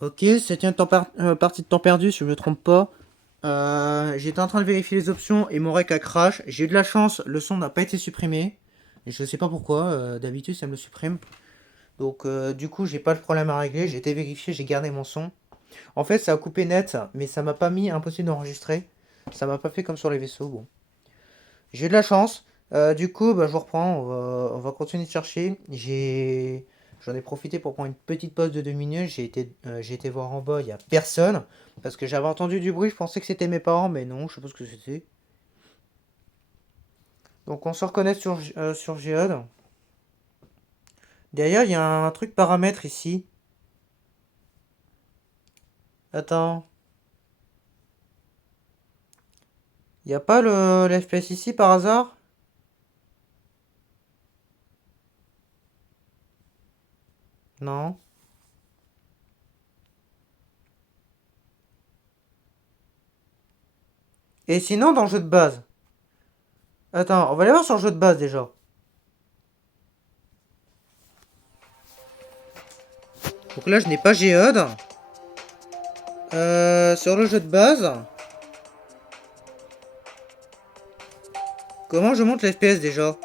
Ok, septième partie de temps perdu, si je me trompe pas. J'étais en train de vérifier les options et mon rec a crash. J'ai eu de la chance, le son n'a pas été supprimé. Et je sais pas pourquoi, d'habitude ça me le supprime. Donc du coup j'ai pas le problème à régler, j'ai été vérifié, j'ai gardé mon son. En fait ça a coupé net, mais ça m'a pas mis impossible d'enregistrer. Ça m'a pas fait comme sur les vaisseaux, bon. J'ai eu de la chance. Du coup, bah, je reprends, on va continuer de chercher. J'en ai profité pour prendre une petite pause de 2 minutes. J'ai été voir en bas, il n'y a personne. Parce que j'avais entendu du bruit, je pensais que c'était mes parents, mais non, je sais pas ce que c'était. Donc on se reconnaît sur Géode. Derrière, il y a un truc paramètre ici. Attends, il n'y a pas l'FPS ici par hasard? Non. Et sinon, dans le jeu de base. Attends, on va aller voir sur le jeu de base déjà. Donc là, je n'ai pas Géode. Sur le jeu de base, comment je monte l'FPS déjà?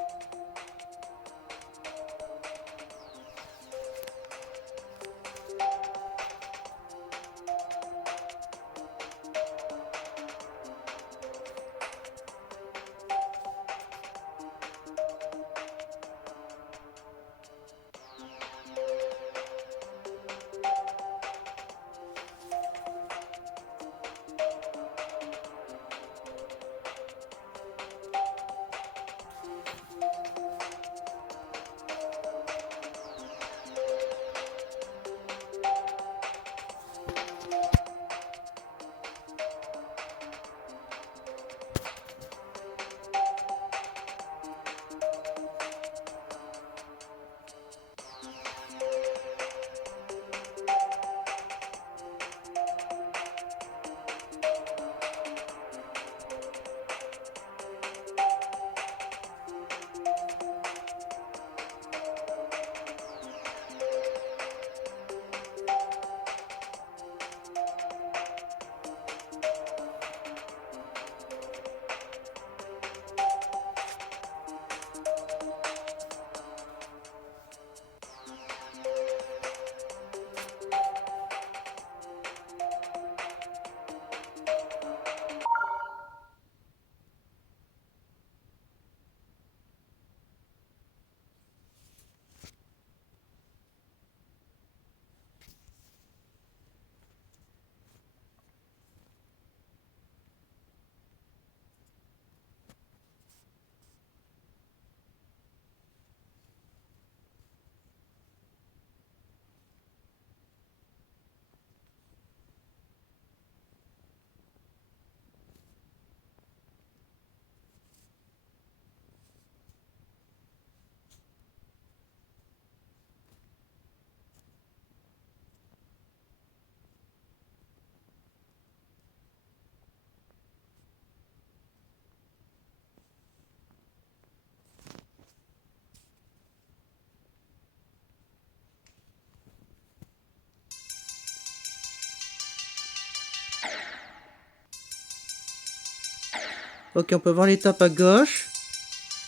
Ok, on peut voir l'étape à gauche.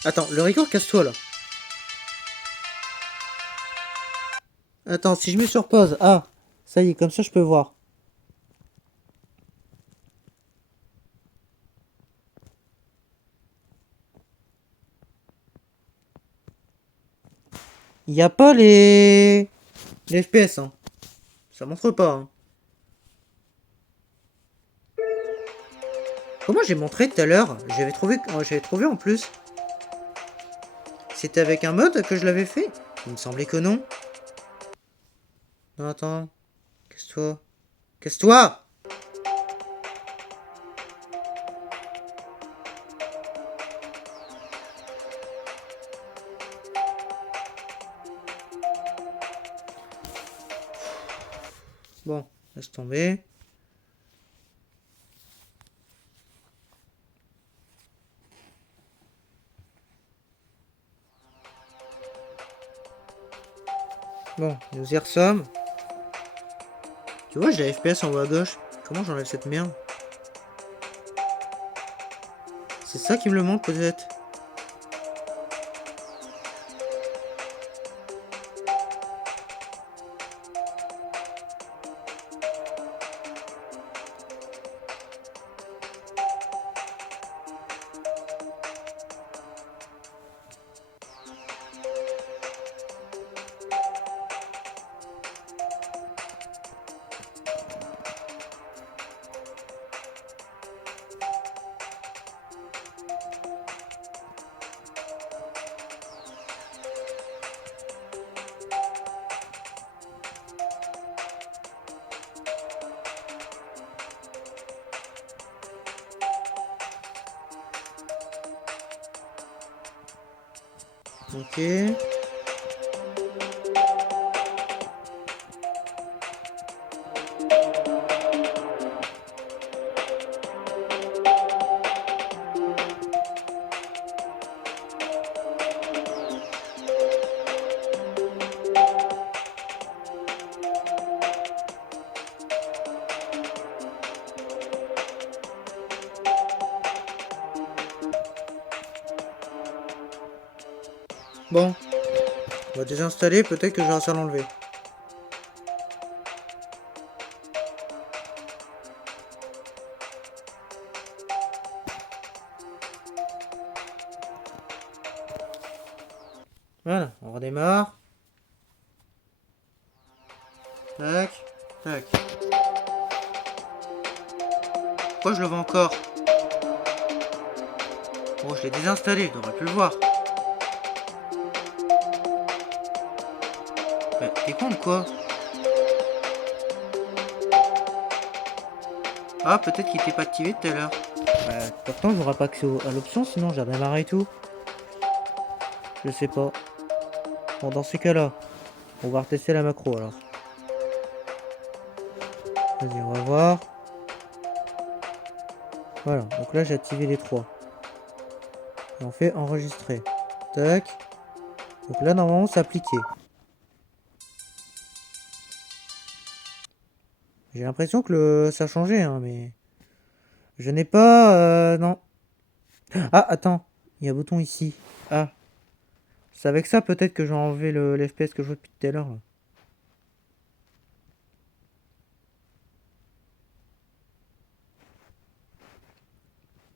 Attends, le record, casse-toi là. Attends, si je mets sur pause. Ah, ça y est, comme ça je peux voir. Il n'y a pas les FPS, hein. Ça montre pas, hein. Comment j'ai montré tout à l'heure? J'avais trouvé en plus. C'était avec un mode que je l'avais fait? Il me semblait que non. Non, attends. Casse-toi. Casse-toi! Bon, laisse tomber. Bon, nous y ressommes. Tu vois, j'ai FPS en haut à gauche. Comment j'enlève cette merde? C'est ça qui me le manque peut-être. Ok. Bon, on va désinstaller, peut-être que j'aurai ça à l'enlever. Voilà, on redémarre. Tac, tac. Pourquoi je le vois encore? Bon, je l'ai désinstallé, t'aurais pu le voir. Bah, t'es con ou quoi? Ah, peut-être qu'il était pas activé tout à l'heure. Pourtant, j'aurais pas accès à l'option, sinon j'ai redémarré et tout. Je sais pas. Bon, dans ces cas-là, on va retester la macro alors. Vas-y, on va voir. Voilà, donc là j'ai activé les trois. Et on fait enregistrer. Tac. Donc là, normalement, c'est appliqué. J'ai l'impression que ça a changé, hein, mais... Je n'ai pas... non. Ah, attends. Il y a un bouton ici. Ah. C'est avec ça peut-être que j'ai enlevé l'FPS que je vois depuis tout à l'heure. Là.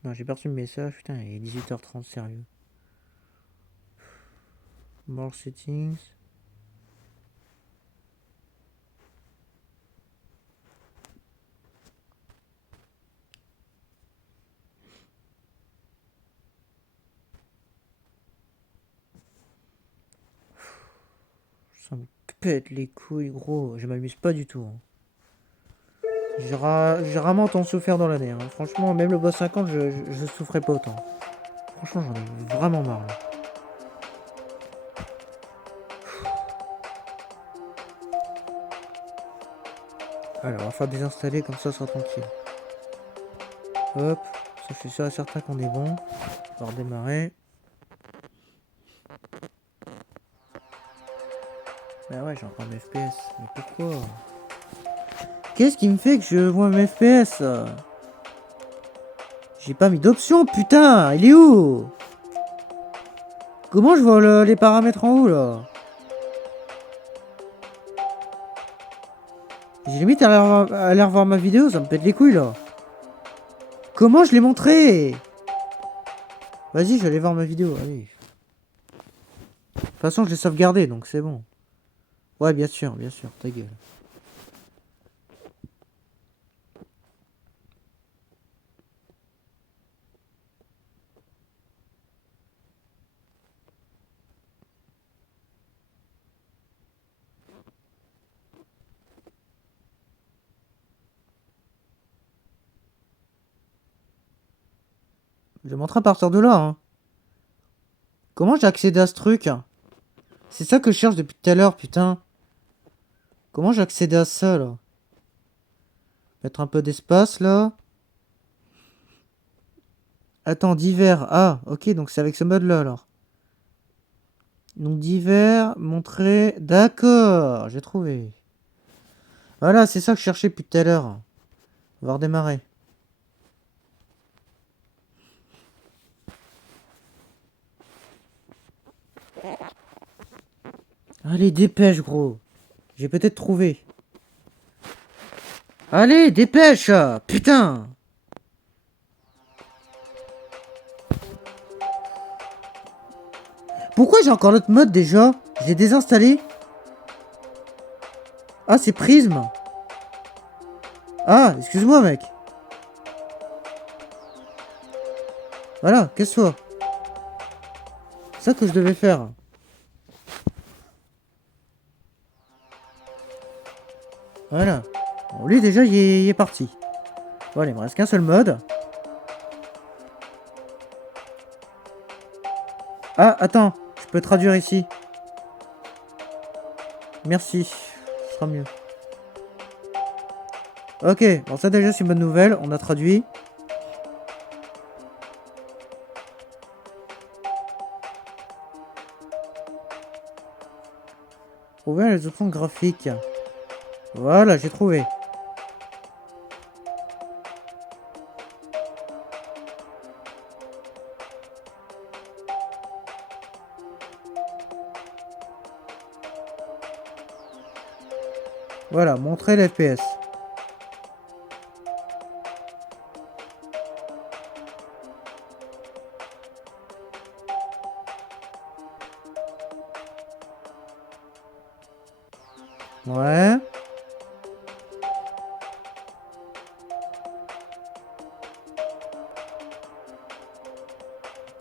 Non, j'ai pas reçu le message. Putain, il est 18h30, sérieux. More settings. Ça me pète les couilles, gros. Je m'amuse pas du tout. Hein. J'ai rarement autant souffert dans l'année. Hein. Franchement, même le boss 50, je souffrais pas autant. Franchement, j'en ai vraiment marre. Là. Alors, on va faire désinstaller, comme ça, sera tranquille. Hop, ça je suis sûr et certain qu'on est bon. On va redémarrer. Bah ouais, j'ai encore mes FPS. Mais pourquoi? Qu'est-ce qui me fait que je vois mes FPS? J'ai pas mis d'option, putain! Il est où? Comment je vois les paramètres en haut, là? J'ai limite à aller revoir ma vidéo, ça me pète les couilles, là. Comment je l'ai montré? Vas-y, je vais aller voir ma vidéo, allez. De toute façon, je l'ai sauvegardé, donc c'est bon. Ouais, bien sûr, ta gueule. Je vais montrer à partir de là, hein. Comment j'ai accédé à ce truc? C'est ça que je cherche depuis tout à l'heure, putain. Comment j'ai accédé à ça, là? Mettre un peu d'espace, là. Attends, divers. Ah, ok, donc c'est avec ce mode-là, alors. Donc divers, montrer... D'accord, j'ai trouvé. Voilà, c'est ça que je cherchais depuis tout à l'heure. On va redémarrer. Allez, dépêche, gros. J'ai peut-être trouvé. Allez, dépêche! Putain! Pourquoi j'ai encore l'autre mode déjà? Je l'ai désinstallé. Ah, c'est Prism. Ah, excuse-moi, mec. Voilà, casse-toi. C'est ça que je devais faire. Voilà. Bon, lui, déjà, il est parti. Voilà, il me reste qu'un seul mode. Ah, attends. Je peux traduire ici. Merci. Ce sera mieux. Ok, bon ça déjà c'est une bonne nouvelle, on a traduit. Ouvrir les options graphiques. Voilà, j'ai trouvé. Voilà, montrer l'FPS. Ouais.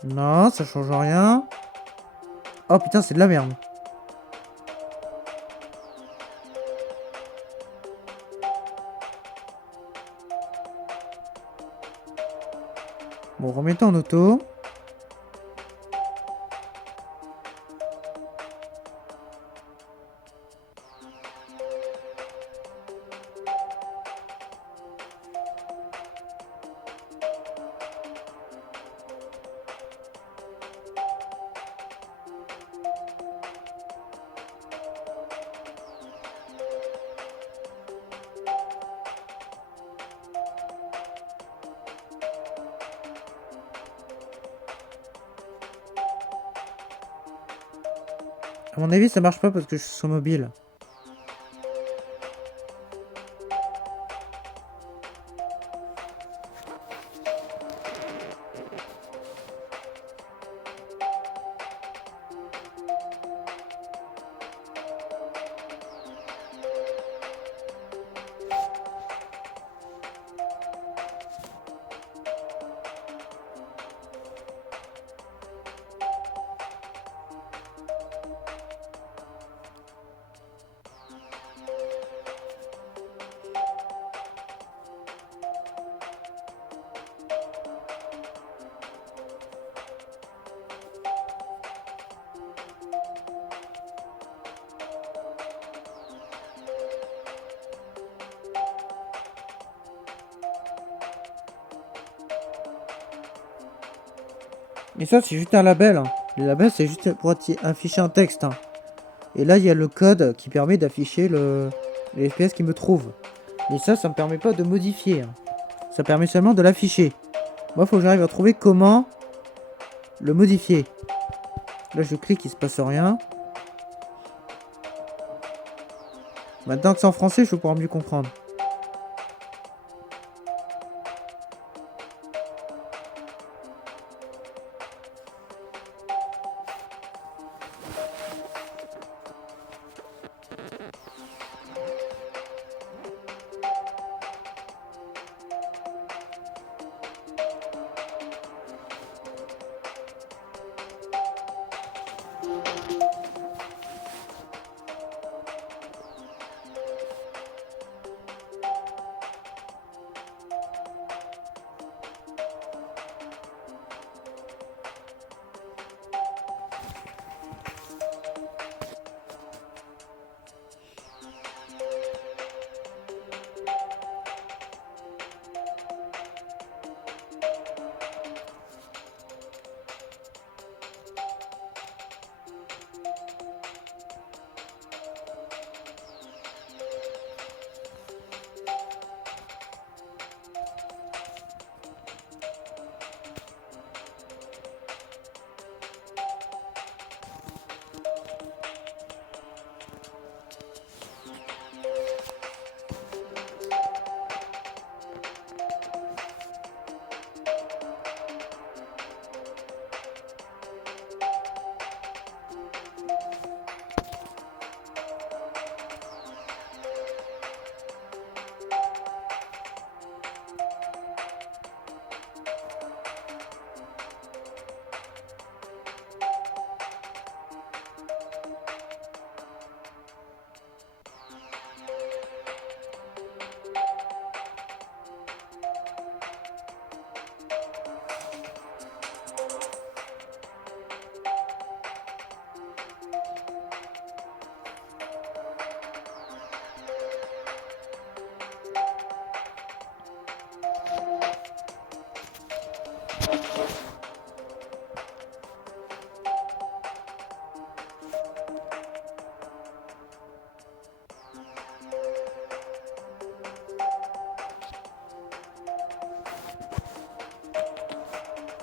Non, ça change rien. Oh putain, c'est de la merde. Bon, remettons en auto. À mon avis, ça marche pas parce que je suis sur mobile. Et ça, c'est juste un label, hein. Le label, c'est juste pour afficher un texte, hein. Et là, il y a le code qui permet d'afficher les FPS qui me trouve. Mais ça me permet pas de modifier, hein. Ça permet seulement de l'afficher. Moi, faut que j'arrive à trouver comment le modifier. Là, je clique, il se passe rien. Maintenant que c'est en français, je vais pouvoir mieux comprendre.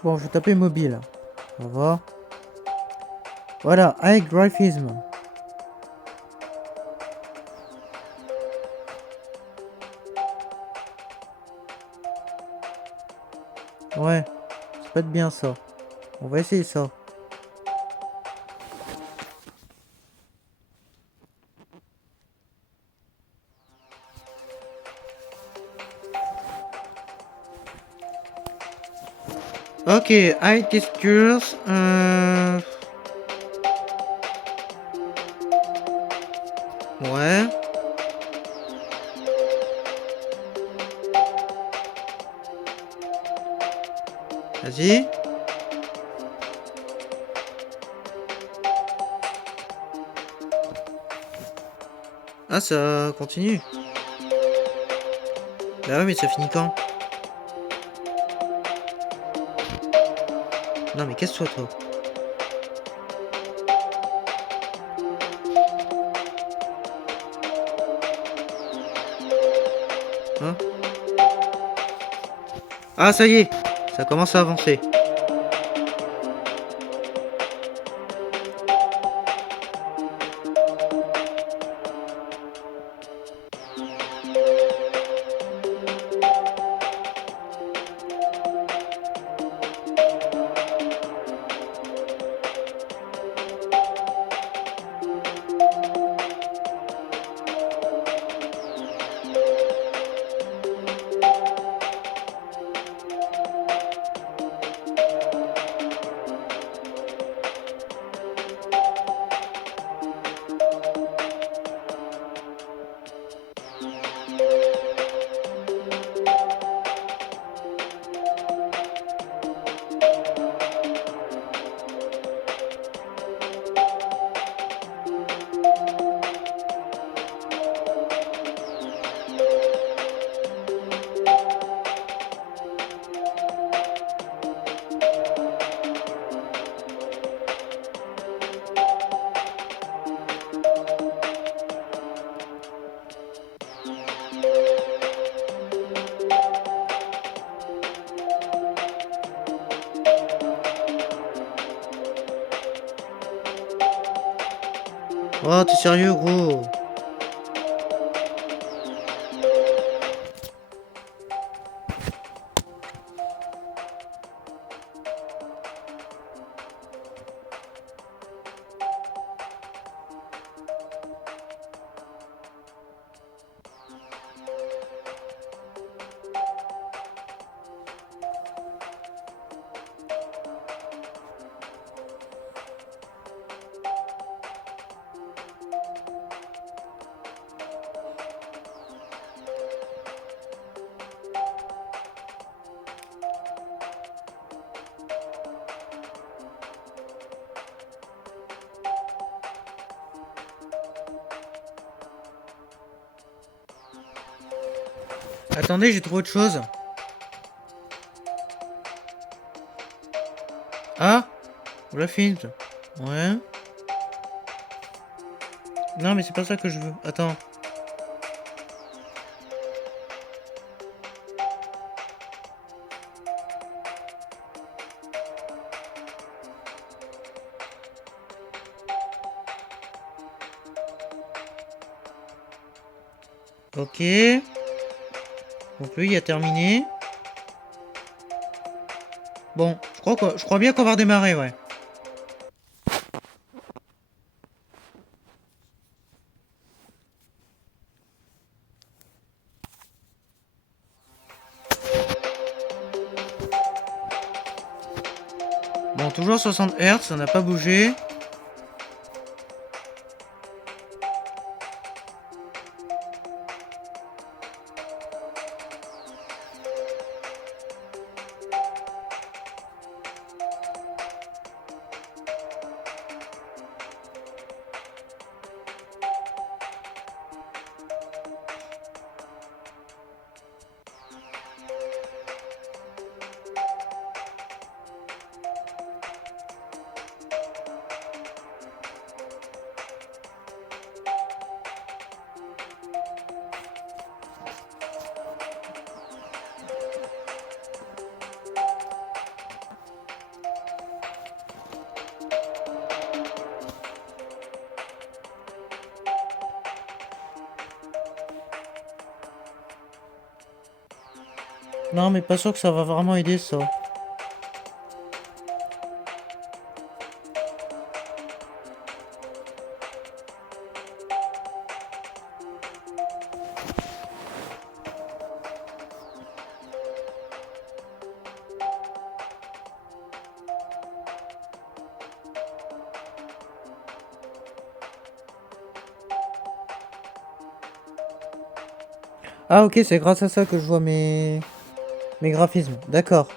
Bon, je vais taper mobile. On va voir. Voilà, avec graphisme. Ouais, c'est pas de bien ça. On va essayer ça. Ok, hide gestures. Ouais. Vas-y. Ah, ça continue. Bah ouais, mais ça finit quand? Non, mais casse-toi, toi. Hein? Ah, ça y est. Ça commence à avancer. Oh, t'es sérieux, gros? Attendez, j'ai trouvé autre chose. Ah, la film. Ouais. Non, mais c'est pas ça que je veux. Attends. Ok. Donc lui, il a terminé. Bon, je crois bien qu'on va redémarrer, ouais. Bon, toujours 60 Hz, ça n'a pas bougé. Non, mais pas sûr que ça va vraiment aider ça. Ah ok, c'est grâce à ça que je vois mes graphismes. D'accord.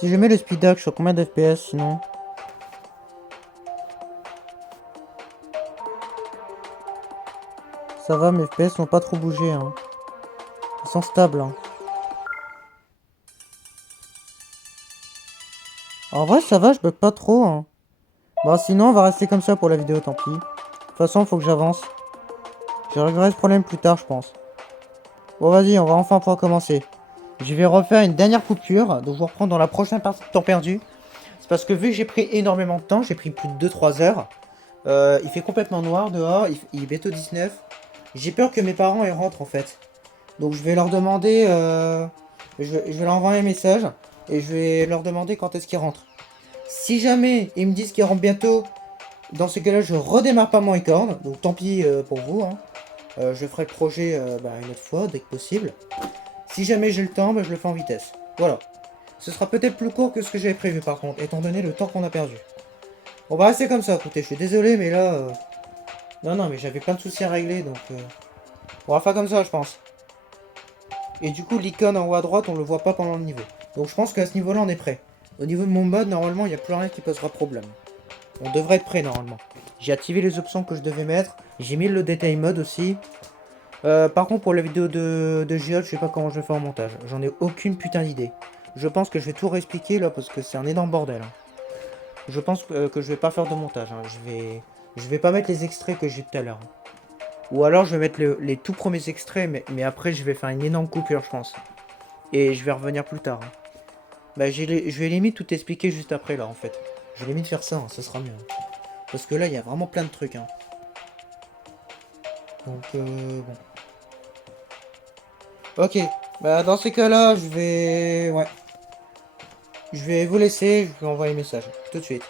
Si je mets le speed hack, je suis à combien d'FPS sinon? Ça va, mes FPS n'ont pas trop bougé, hein. Ils sont stables, hein. En vrai, ça va, je bug pas trop, hein. Bon, sinon, on va rester comme ça pour la vidéo, tant pis. De toute façon, faut que j'avance. Je réglerai ce problème plus tard, je pense. Bon, vas-y, on va enfin pouvoir commencer. Je vais refaire une dernière coupure, donc je vous reprends dans la prochaine partie de temps perdu. C'est parce que vu que j'ai pris énormément de temps, j'ai pris plus de 2-3 heures. Il fait complètement noir dehors, il est bientôt 19. J'ai peur que mes parents ils rentrent en fait. Donc je vais leur demander, je vais leur envoyer un message et je vais leur demander quand est-ce qu'ils rentrent. Si jamais ils me disent qu'ils rentrent bientôt, dans ce cas-là je redémarre pas mon record, donc tant pis pour vous, hein. Je ferai le projet une autre fois dès que possible. Si jamais j'ai le temps, je le fais en vitesse. Voilà. Ce sera peut-être plus court que ce que j'avais prévu par contre, étant donné le temps qu'on a perdu. On va rester comme ça, écoutez, je suis désolé, mais là... Non, non, mais j'avais plein de soucis à régler, donc... On va faire comme ça, je pense. Et du coup, l'icône en haut à droite, on le voit pas pendant le niveau. Donc je pense qu'à ce niveau-là, on est prêt. Au niveau de mon mode, normalement, il n'y a plus rien qui posera problème. On devrait être prêt, normalement. J'ai activé les options que je devais mettre. J'ai mis le détail mode aussi. Par contre, pour la vidéo de Geode, je sais pas comment je vais faire en montage. J'en ai aucune putain d'idée. Je pense que je vais tout réexpliquer là, parce que c'est un énorme bordel, hein. Je pense que je vais pas faire de montage, hein. Je vais pas mettre les extraits que j'ai tout à l'heure. Ou alors je vais mettre les tout premiers extraits, mais après je vais faire une énorme coupure, je pense. Et je vais revenir plus tard, hein. Je vais limite tout expliquer juste après là en fait. Je vais limite faire ça, hein, ça sera mieux, hein. Parce que là il y a vraiment plein de trucs, hein. Donc bon. Ok, dans ces cas-là, je vais... Ouais. Je vais vous laisser, je vais envoyer un message. Tout de suite.